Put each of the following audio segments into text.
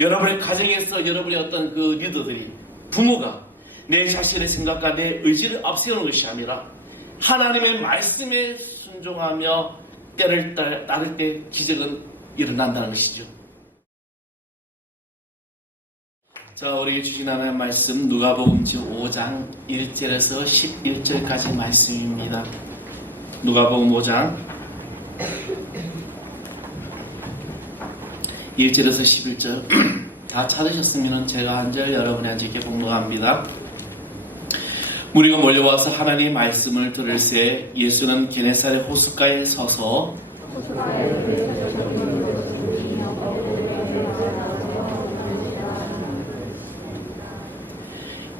여러분의 가정에서 여러분의 어떤 그 리더들이, 부모가 내 자신의 생각과 내 의지를 앞세우는 것이 아니라 하나님의 말씀에 순종하며 때를 따를 때 기적은 일어난다는 것이죠. 자, 우리에게 주신 하나님의 말씀 누가복음 5장 1절에서 11절까지 말씀입니다. 누가복음 5장 1절에서 11절 다 찾으셨으면 제가 한 절 여러분이 한 절께 봉독합니다. 무리가 몰려와서 하나님의 말씀을 들을새 예수는 게네사렛 호숫가에 서서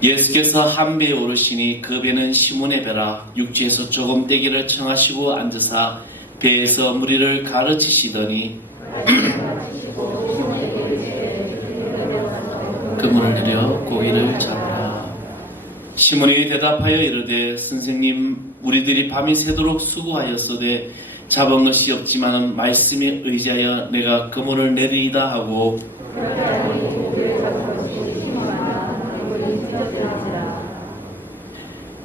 예수께서 한 배에 오르시니 그 배는 시몬의 배라. 육지에서 조금 떼기를 청하시고 앉으사 배에서 무리를 가르치시더니 그물을 내려 고기를 잡으라. 시몬이 대답하여 이르되 선생님, 우리들이 밤이 새도록 수고하였으되 잡은 것이 없지만은 말씀에 의지하여 내가 그물을 내리이다 하고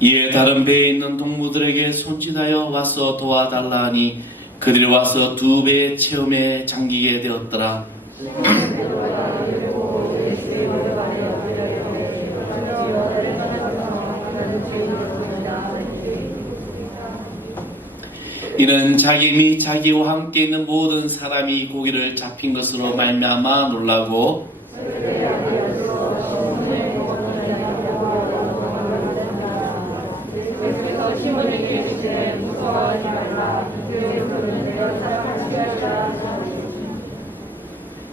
이에 다른 배에 있는 동무들에게 손짓하여 와서 도와달라 하니 그들이 와서 두 배의 체험에 잠기게 되었더라. 이는 자기 및 자기와 함께 있는 모든 사람이 고기를 잡힌 것으로 말미암아 놀라고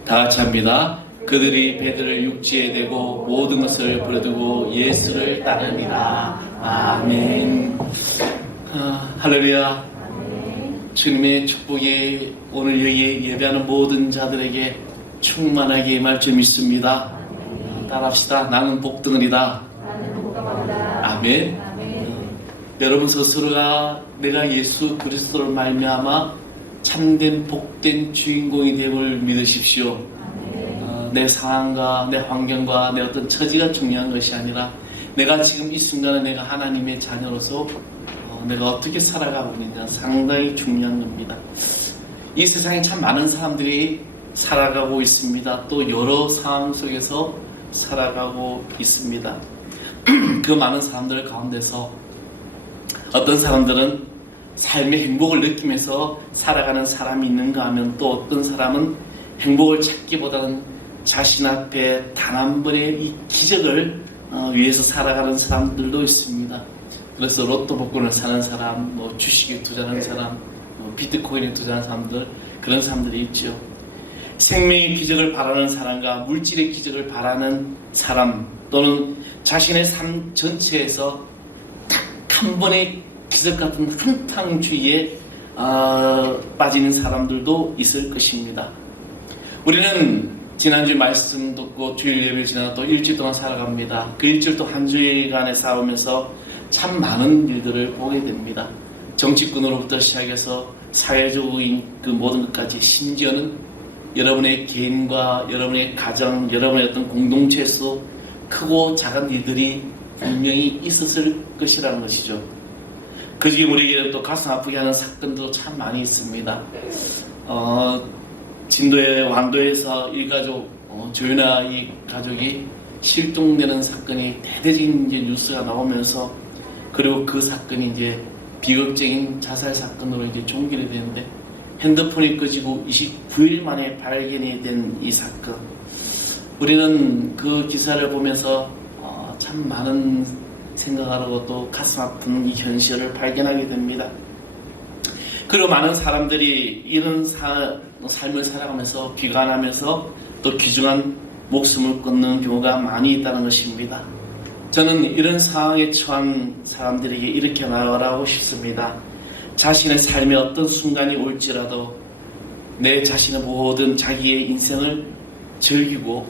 다 같이 합니다. 그들이 배들을 육지에 대고 모든 것을 버려두고 예수를 따르니라. 아멘. 할렐루야. 주님의 축복이 오늘 여기에 예배하는 모든 자들에게 충만하게 임할 줄 믿습니다. 따라합시다. 나는 복덩어리다. 아멘. 여러분 스스로가 내가 예수 그리스도를 말미암아 참된 복된 주인공이 됨을 믿으십시오. 내 상황과 내 환경과 내 어떤 처지가 중요한 것이 아니라 내가 지금 이 순간에 내가 하나님의 자녀로서 내가 어떻게 살아가고 있느냐 상당히 중요한 겁니다. 이 세상에 참 많은 사람들이 살아가고 있습니다. 또 여러 상황 속에서 살아가고 있습니다. 그 많은 사람들 가운데서 어떤 사람들은 삶의 행복을 느끼면서 살아가는 사람이 있는가 하면 또 어떤 사람은 행복을 찾기보다는 자신 앞에 단 한 번의 이 기적을 위해서 살아가는 사람들도 있습니다. 그래서 로또 복권을 사는 사람, 주식에 투자하는 사람, 비트코인에 투자하는 사람들, 그런 사람들이 있죠. 생명의 기적을 바라는 사람과 물질의 기적을 바라는 사람, 또는 자신의 삶 전체에서 딱 한 번의 기적 같은 한탕주의에 빠지는 사람들도 있을 것입니다. 우리는 지난주 말씀 듣고 주일 예배를 지나서 또 일주일 동안 살아갑니다. 그 일주일 또 한 주일간에 살아오면서 참 많은 일들을 보게 됩니다. 정치권으로부터 시작해서 사회적인 그 모든 것까지, 심지어는 여러분의 개인과 여러분의 가정, 여러분의 어떤 공동체에서 크고 작은 일들이 분명히 있었을 것이라는 것이죠. 그 중에 우리에게 또 가슴 아프게 하는 사건도 참 많이 있습니다. 진도의 완도에서 일가족 조윤아 이 가족이 실종되는 사건이 대대적인 이제 뉴스가 나오면서, 그리고 그 사건이 이제 비극적인 자살 사건으로 이제 종결이 되는데 핸드폰이 꺼지고 29일 만에 발견이 된 이 사건, 우리는 그 기사를 보면서 참 많은 생각하고 또 가슴 아픈 이 현실을 발견하게 됩니다. 그리고 많은 사람들이 이런 삶을 살아가면서 비관하면서 또 귀중한 목숨을 끊는 경우가 많이 있다는 것입니다. 저는 이런 상황에 처한 사람들에게 이렇게 말하고 싶습니다. 자신의 삶의 어떤 순간이 올지라도 내 자신의 모든 자기의 인생을 즐기고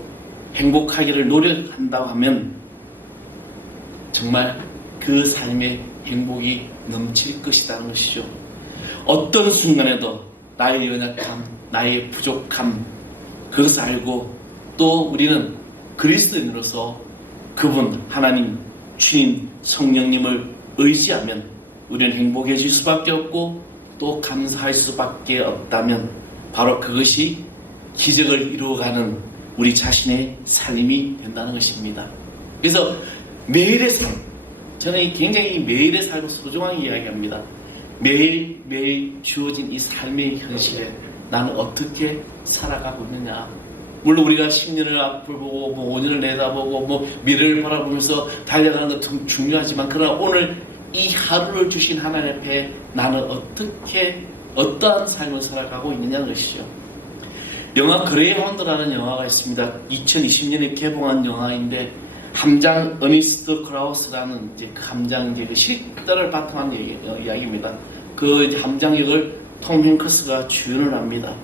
행복하기를 노력한다고 하면 정말 그 삶의 행복이 넘칠 것이라는 것이죠. 어떤 순간에도 나의 연약함, 나의 부족함, 그것을 알고 또 우리는 그리스도인으로서 그분 하나님 주님 성령님을 의지하면 우리는 행복해질 수밖에 없고 또 감사할 수밖에 없다면 바로 그것이 기적을 이루어가는 우리 자신의 삶이 된다는 것입니다. 그래서 매일의 삶, 저는 굉장히 매일의 삶을 소중하게 이야기합니다. 매일매일 주어진 이 삶의 현실에 나는 어떻게 살아가고 있느냐. 물론 우리가 10년을 앞을 보고 5년을 내다보고 미래를 바라보면서 달려가는 것도 중요하지만 그러나 오늘 이 하루를 주신 하나님 앞에 나는 어떠한 삶을 살아가고 있느냐는 것이죠. 영화 그레이하운드라는 영화가 있습니다. 2020년에 개봉한 영화인데 함장 어니스트 크라우스라는 그 함장 그 실화를 바탕한 이야기입니다. 그 함장 역을 톰 행크스가 주연을 합니다.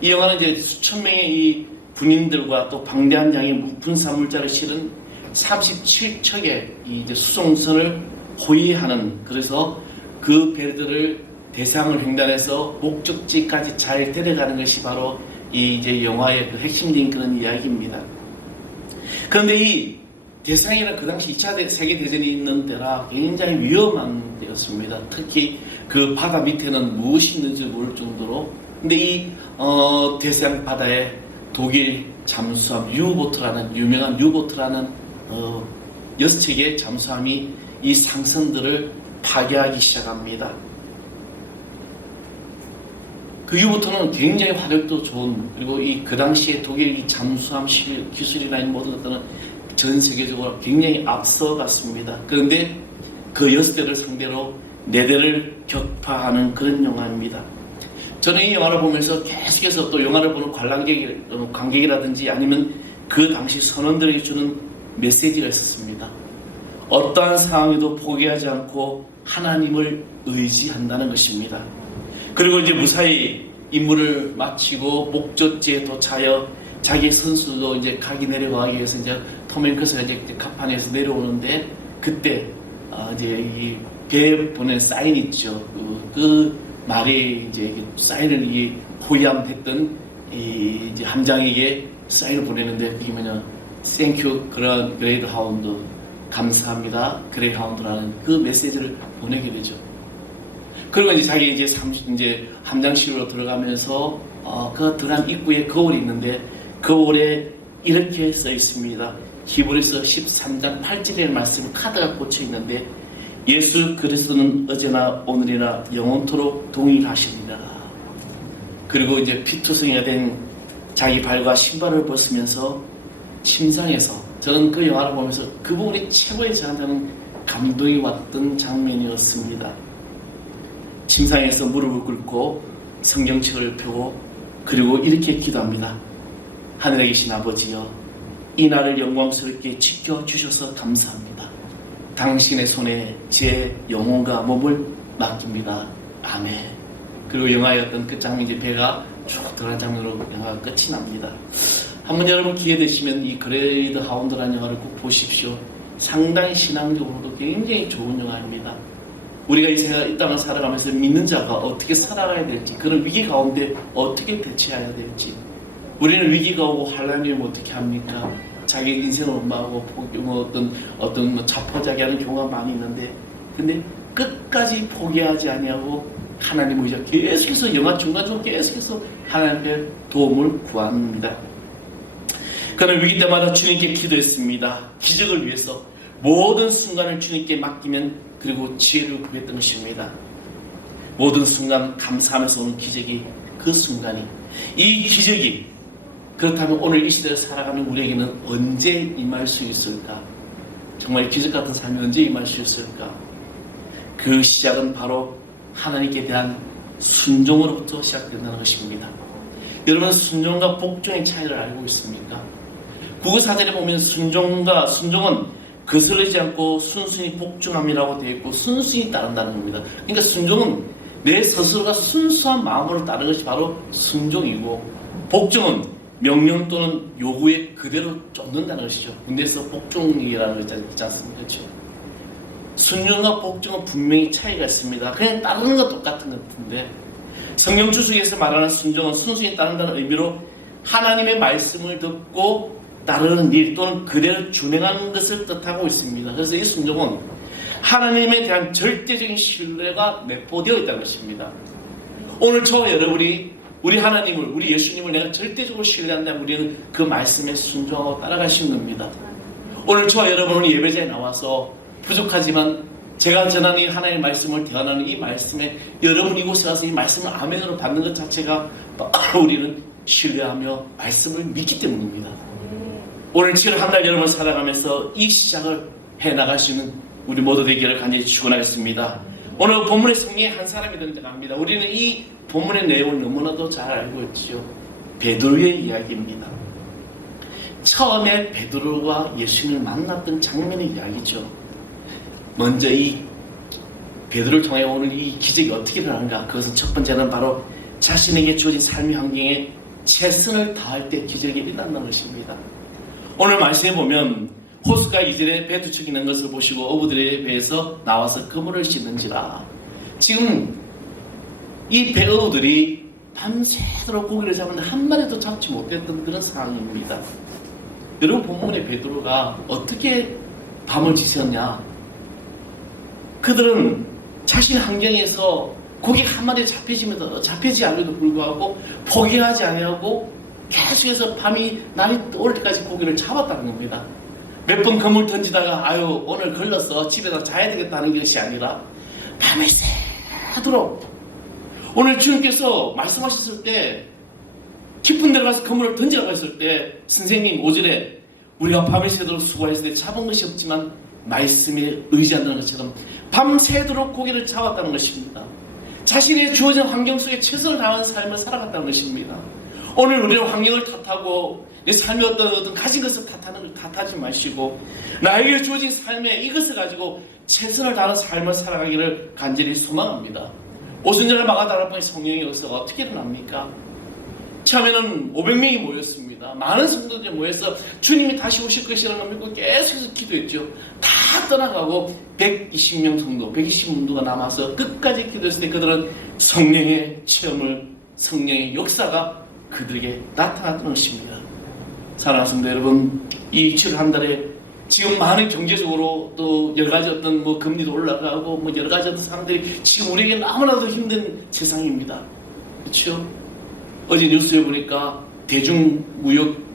이 영화는 이제 수천 명의 이 군인들과 또 방대한 양의 군사 물자를 실은 37척의 이제 수송선을 호위하는, 그래서 그 배들을 대상을 횡단해서 목적지까지 잘 데려가는 것이 바로 이 이제 영화의 그 핵심적인 그런 이야기입니다. 그런데 이 대상이나 그 당시 2차 세계대전이 있는 때라 굉장히 위험한 데였습니다. 특히 그 바다 밑에는 무엇이 있는지 모를 정도로. 근데 이 대서양 바다에 독일 잠수함 유보트라는 유명한 유보트라는 6척의 잠수함이 이 상선들을 파괴하기 시작합니다. 그 유보트는 굉장히 화력도 좋은, 그리고 그 당시에 독일 이 잠수함 기술이나 모든 것들은 전 세계적으로 굉장히 앞서갔습니다. 그런데 그 6대를 상대로 4대를 격파하는 그런 영화입니다. 저는 이 영화를 보면서 계속해서 또 영화를 보는 관객이라든지 아니면 그 당시 선원들에게 주는 메시지가 있었습니다. 어떠한 상황에도 포기하지 않고 하나님을 의지한다는 것입니다. 그리고 이제 무사히 임무를 마치고 목적지에 도착하여 자기 선수도 이제 각이 내려가기 위해서 이제 톰 행크스가 이제 갑판에서 내려오는데 그때 이제 이 배에 보낸 사인 있죠. 그 말이 이제 사인을 이 호위함했던 이제 함장에게 사인을 보내는데 그게 뭐냐, Thank you, 그레이하운드, 감사합니다, 그레이하운드라는 그 메시지를 보내게 되죠. 그리고 이제 자기 이제 함장실로 들어가면서 그 들어간 입구에 거울이 있는데 거울에 이렇게 써 있습니다. 히브리서 13장 8절의 말씀 카드가 꽂혀 있는데 예수 그리스도는 어제나 오늘이나 영원토록 동일하십니다. 그리고 이제 피투성이가 된 자기 발과 신발을 벗으면서 침상에서, 저는 그 영화를 보면서 그 부분이 최고의 저한테는 감동이 왔던 장면이었습니다. 침상에서 무릎을 꿇고 성경책을 펴고 그리고 이렇게 기도합니다. 하늘에 계신 아버지여, 이 날을 영광스럽게 지켜주셔서 감사합니다. 당신의 손에 제 영혼과 몸을 맡깁니다. 아멘. 그리고 영화의 어떤 그 장면, 이제 배가 쭉 들어간 장면으로 영화가 끝이 납니다. 한번 여러분 기회 되시면 이 그레이하운드라는 영화를 꼭 보십시오. 상당히 신앙적으로도 굉장히 좋은 영화입니다. 우리가 이 땅을 살아가면서 믿는 자가 어떻게 살아가야 될지, 그런 위기 가운데 어떻게 대처해야 될지. 우리는 위기가 오고 환란이 오면 어떻게 합니까? 자기 인생을 원망하고 어떤 자포자기하는 경우가 많이 있는데, 근데 끝까지 포기하지 아니하고 하나님 의지하고 계속해서 영화 중간중간 계속해서 하나님께 도움을 구합니다. 그는 위기 때마다 주님께 기도했습니다. 기적을 위해서 모든 순간을 주님께 맡기면 그리고 지혜를 구했던 것입니다. 모든 순간 감사하면서 오는 기적이, 그 순간이, 이 기적이 그렇다면 오늘 이 시대를 살아가는 우리에게는 언제 임할 수 있을까? 정말 기적 같은 삶이 언제 임할 수 있을까? 그 시작은 바로 하나님께 대한 순종으로부터 시작된다는 것입니다. 여러분, 순종과 복종의 차이를 알고 있습니까? 국어사전에 보면 순종은 거스르지 않고 순순히 복종함이라고 되어 있고 순순히 따른다는 겁니다. 그러니까 순종은 내 스스로가 순수한 마음으로 따르는 것이 바로 순종이고, 복종은 명령 또는 요구에 그대로 쫓는다는 것이죠. 군대에서 복종이라는 거 있지 않습니까? 그렇죠? 순종과 복종은 분명히 차이가 있습니다. 그냥 따르는 건 똑같은 것 같은데, 성경 주석에서 말하는 순종은 순순히 따른다는 의미로 하나님의 말씀을 듣고 따르는 일 또는 그대로 준행하는 것을 뜻하고 있습니다. 그래서 이 순종은 하나님에 대한 절대적인 신뢰가 내포되어 있다는 것입니다. 오늘 저와 여러분이 우리 하나님을, 우리 예수님을 내가 절대적으로 신뢰한다면 우리는 그 말씀에 순종하고 따라갈 수 있는 겁니다. 오늘 저와 여러분은 예배자에 나와서 부족하지만 제가 전하는 이 하나님의 말씀을 대언하는 이 말씀에 여러분 이곳에 와서 이 말씀을 아멘으로 받는 것 자체가 우리는 신뢰하며 말씀을 믿기 때문입니다. 오늘 7월 한 달 여러분 살아가면서 이 시작을 해나갈 수 있는 우리 모두 되기를 간절히 축원하겠습니다. 오늘 본문의 성경에 한 사람이 등장합니다. 우리는 이 본문의 내용을 너무나도 잘 알고 있죠. 베드로의 이야기입니다. 처음에 베드로가 예수님을 만났던 장면의 이야기죠. 먼저 이 베드로를 통해 오늘 이 기적이 어떻게 일어나는가? 그것은 첫 번째는 바로 자신에게 주어진 삶의 환경에 최선을 다할 때 기적이 일어난다는 것입니다. 오늘 말씀에 보면 호수가 이전에 배 두 척이 있는 것을 보시고 어부들의 배에서 나와서 그물을 씻는지라. 지금 이 배어부들이 밤새도록 고기를 잡았는데 한 마리도 잡지 못했던 그런 상황입니다. 여러분 본문의 베드로가 어떻게 밤을 지새웠냐? 그들은 자신의 환경에서 고기 한 마리 잡히지 않아도 불구하고 포기하지 아니하고 계속해서 밤이 날이 올 때까지 고기를 잡았다는 겁니다. 몇 번 그물 던지다가 아유 오늘 걸렸어 집에서 자야 되겠다는 것이 아니라 밤을 새도록 오늘 주님께서 말씀하셨을 때 깊은 데로 가서 그물을 던지라고 했을 때 선생님 5절에 우리가 밤을 새도록 수고했을 때 잡은 것이 없지만 말씀에 의지한다는 것처럼 밤새도록 고기를 잡았다는 것입니다. 자신의 주어진 환경 속에 최선을 다하는 삶을 살아갔다는 것입니다. 오늘 우리는 환경을 탓하고 내 삶의 어떤 가진 것을 탓하지 마시고 나에게 주어진 삶에 이것을 가지고 최선을 다하는 삶을 살아가기를 간절히 소망합니다. 오순절을 마가다락방의 성령의 역사가 어떻게 일어납니까? 처음에는 500명이 모였습니다. 많은 성도들이 모여서 주님이 다시 오실 것이라는 걸 믿고 계속해서 기도했죠. 다 떠나가고 120명 성도, 120문도가 남아서 끝까지 기도했을 때 그들은 성령의 체험을, 성령의 역사가 그들에게 나타났던 것입니다. 사랑하는 성도 여러분, 이 7월 한 달에 지금 많은 경제적으로 또 여러 가지 어떤 금리도 올라가고 여러 가지 어떤 사람들이 지금 우리에게 너무나도 힘든 세상입니다. 그렇죠? 어제 뉴스에 보니까 대중무역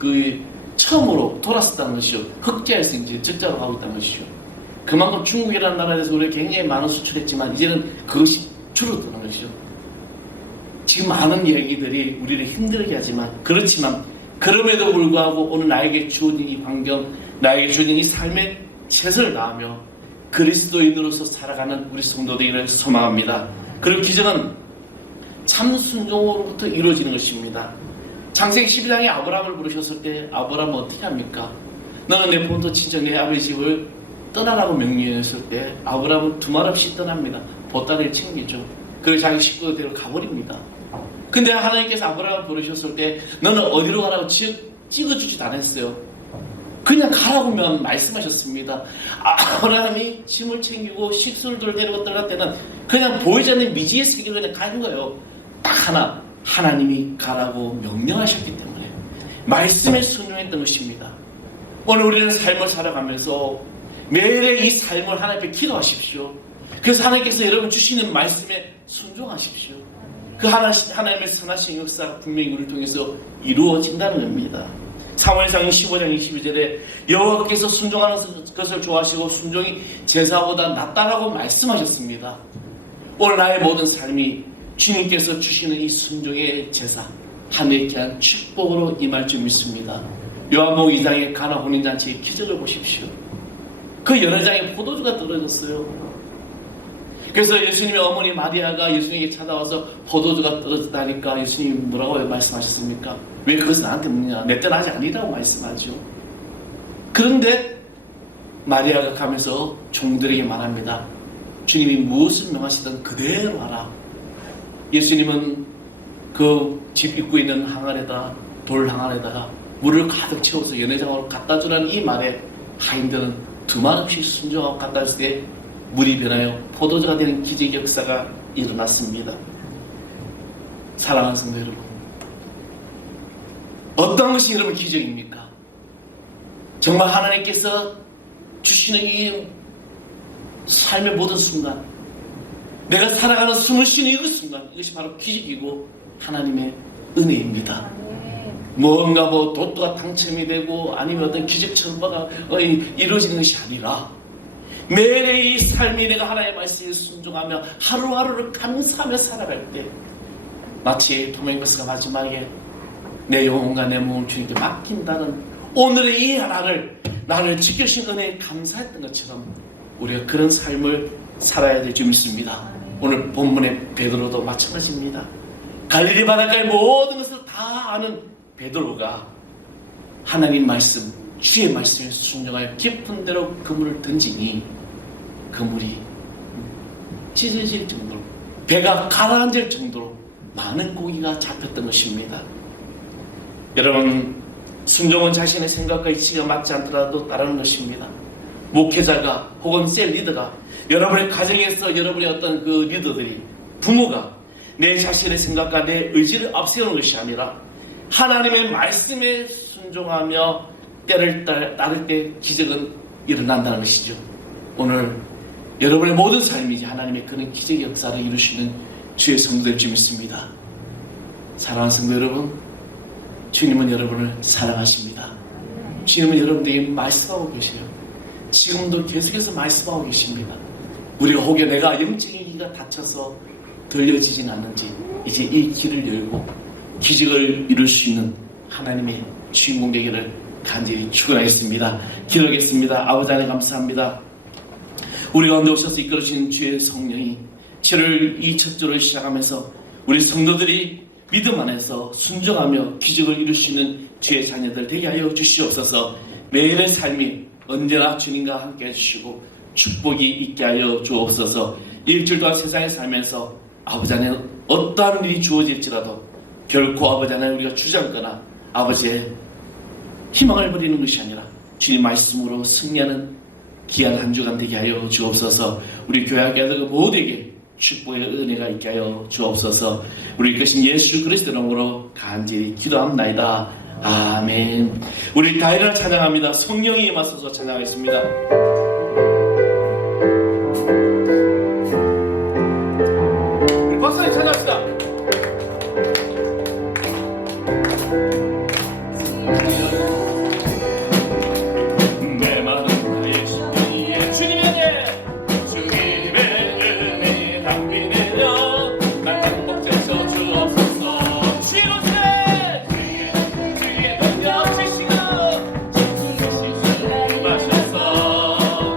처음으로 돌았었다는 것이죠. 흑자에서 이제 적자로 가고 있다는 것이죠. 그만큼 중국이라는 나라에서 우리가 굉장히 많은 수출했지만 이제는 그것이 줄어드는 것이죠. 지금 많은 이야기들이 우리를 힘들게 하지만 그렇지만 그럼에도 불구하고 오늘 나에게 주어진 이 환경, 나에게 주어진 이 삶에 최선을 다하며 그리스도인으로서 살아가는 우리 성도들을 소망합니다. 그리고 기적은 참 순종으로부터 이루어지는 것입니다. 창세기 12장에 아브라함을 부르셨을 때 아브라함은 어떻게 합니까? 너는 내 본토 친척 내 아버지 집을 떠나라고 명령했을 때 아브라함은 두말 없이 떠납니다. 보따리를 챙기죠. 그리고 자기 식구들대로 가버립니다. 근데 하나님께서 아브라함을 부르셨을 때 너는 어디로 가라고 찍어주지도 않았어요. 그냥 가라고만 말씀하셨습니다. 아브라함이 짐을 챙기고 식수를 데리고 떠날 때는 그냥 보이지 않는 미지의 세계로 그냥 가는 거예요. 딱 하나, 하나님이 가라고 명령하셨기 때문에 말씀에 순종했던 것입니다. 오늘 우리는 삶을 살아가면서 매일의 이 삶을 하나님께 기도하십시오. 그래서 하나님께서 여러분 주시는 말씀에 순종하십시오. 그 하나님의 선하신 역사가 분명히 우리를 통해서 이루어진다는 겁니다. 사무엘상 15장 22절에 여호와께서 순종하는 것을 좋아하시고 순종이 제사보다 낫다라고 말씀하셨습니다. 오늘 나의 모든 삶이 주님께서 주시는 이 순종의 제사, 하늘에 귀한 축복으로 임할 줄 믿습니다. 요한복음 2장의 가나 혼인잔치의 기적을 보십시오. 그 연회장에 포도주가 떨어졌어요. 그래서 예수님의 어머니 마리아가 예수님에게 찾아와서 포도주가 떨어졌다니까 예수님이 뭐라고 말씀하셨습니까? 왜 그것을 나한테 묻느냐? 내 때는 아직 아니라고 말씀하죠. 그런데 마리아가 가면서 종들에게 말합니다. 주님이 무엇을 명하시든 그대로 하라. 예수님은 그 집 입구에 있는 항아리에다 돌 항아리에다가 물을 가득 채워서 연회장으로 갖다 주라는 이 말에 하인들은 두말 없이 순종하고 갖다 줄 때 물이 변하여 포도주가 되는 기적의 역사가 일어났습니다. 사랑하는 성도 여러분, 어떤 것이 여러분 기적입니까? 정말 하나님께서 주시는 이 삶의 모든 순간, 내가 살아가는 숨을 쉬는 이 순간, 이것이 바로 기적이고 하나님의 은혜입니다. 뭔가 로또가 당첨이 되고 아니면 어떤 기적처럼 이루어지는 것이 아니라 매일의 이 삶이 내가 하나님의 말씀에 순종하며 하루하루를 감사하며 살아갈 때 마치 톰 행크스가 마지막에 내 영혼과 내 몸을 주님께 맡긴다는 오늘의 이 나를 지켜주신 은혜에 감사했던 것처럼 우리가 그런 삶을 살아야 될 줄 믿습니다. 오늘 본문의 베드로도 마찬가지입니다. 갈릴리 바닷가의 모든 것을 다 아는 베드로가 하나님 말씀, 주의 말씀에 순종하여 깊은 데로 그물을 던지니 그물이 찢어질 정도로, 배가 가라앉을 정도로 많은 고기가 잡혔던 것입니다. 여러분, 순종은 자신의 생각과 이치가 맞지 않더라도 따르는 것입니다. 목회자가 혹은 셀 리더가, 여러분의 가정에서 여러분의 어떤 그 리더들이, 부모가 내 자신의 생각과 내 의지를 앞세우는 것이 아니라 하나님의 말씀에 순종하며 때를 따를 때 기적은 일어난다는 것이죠. 오늘 여러분의 모든 삶이 하나님의 그런 기적의 역사를 이루시는 주의 성도될 줄 믿습니다. 사랑하는 성도 여러분, 주님은 여러분을 사랑하십니다. 주님은 여러분들에게 말씀하고 계세요. 지금도 계속해서 말씀하고 계십니다. 우리가 혹여 내가 영적인 귀가 닫혀서 들려지진 않는지 이제 이 길을 열고 기적을 이룰 수 있는 하나님의 주인공 되기를 간절히 축원하겠습니다. 기도하겠습니다. 아버지 하나님 감사합니다. 우리 가운데 오셔서 이끌어주신 주의 성령이 7월 이 첫 주를 시작하면서 우리 성도들이 믿음 안에서 순종하며 기적을 이룰 수 있는 주의 자녀들 되게 하여 주시옵소서. 매일의 삶이 언제나 주님과 함께 해주시고 축복이 있게 하여 주옵소서. 일주일 동안 세상에 살면서 아버지 하나님 어떠한 일이 주어질지라도 결코 아버지 하나님 우리가 주저앉거나 아버지의 희망을 버리는 것이 아니라 주님 말씀으로 승리하는 귀한 한 주간 되게 하여 주옵소서. 우리 교회 학교들 모두에게 축복의 은혜가 있게 하여 주옵소서. 우리 이끄신 예수 그리스도 이름으로 간절히 기도합나이다. 아멘. 우리 다이를 찬양합니다. 성령이 임하소서 찬양하겠습니다. 우리 박사님 찬양합시다. 주의 능력 지시고 전투 지시고 임하소서.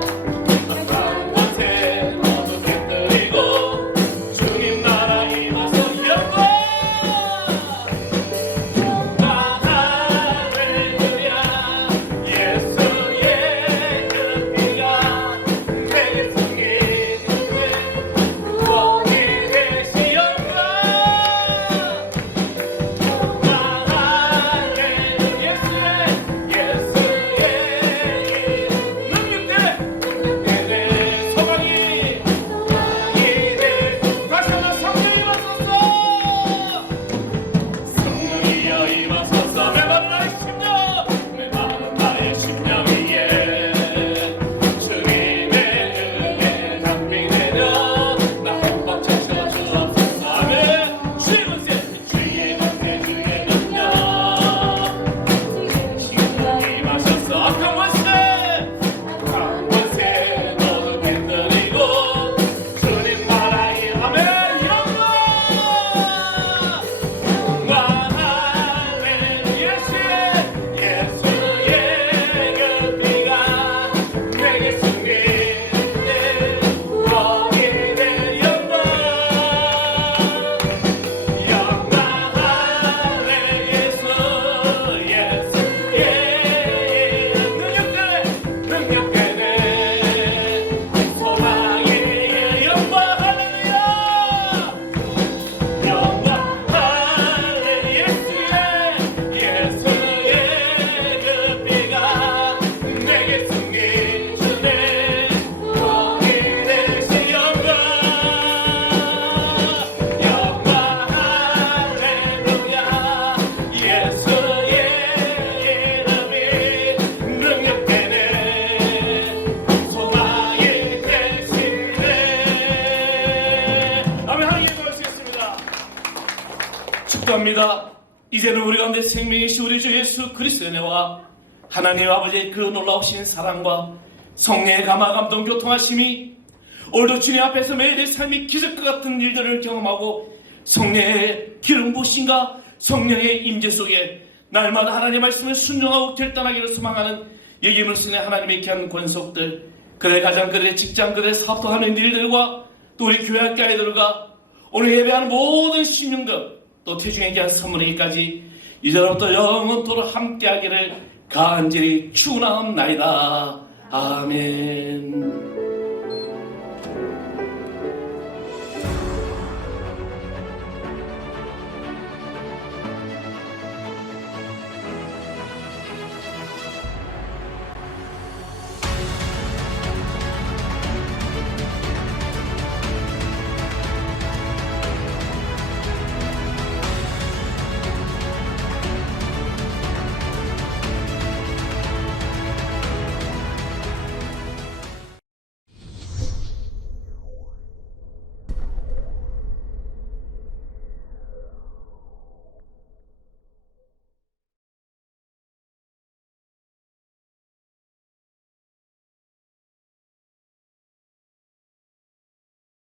축복합니다. 이제는 우리 가운데 생명이신 우리 주 예수 그리스도의 은혜와 하나님 아버지의 그 놀라우신 사랑과 성령의 감화 감동 교통하심이 오늘도 주님 앞에서 매일의 삶이 기적과 같은 일들을 경험하고 성령의 기름 부으심과 성령의 임재 속에 날마다 하나님의 말씀을 순종하고 결단하기를 소망하는 예기물 신의 하나님의 귀한 권속들, 그들의 가정, 그들의 직장, 그들의 사업도 하는 일들과 또 우리 교회 학교 아이들과 오늘 예배하는 모든 신령들, 또 태중에 귀한 선물에게까지 이제로부터 영원토록 함께하기를 간절히 축원하옵나이다. 아멘.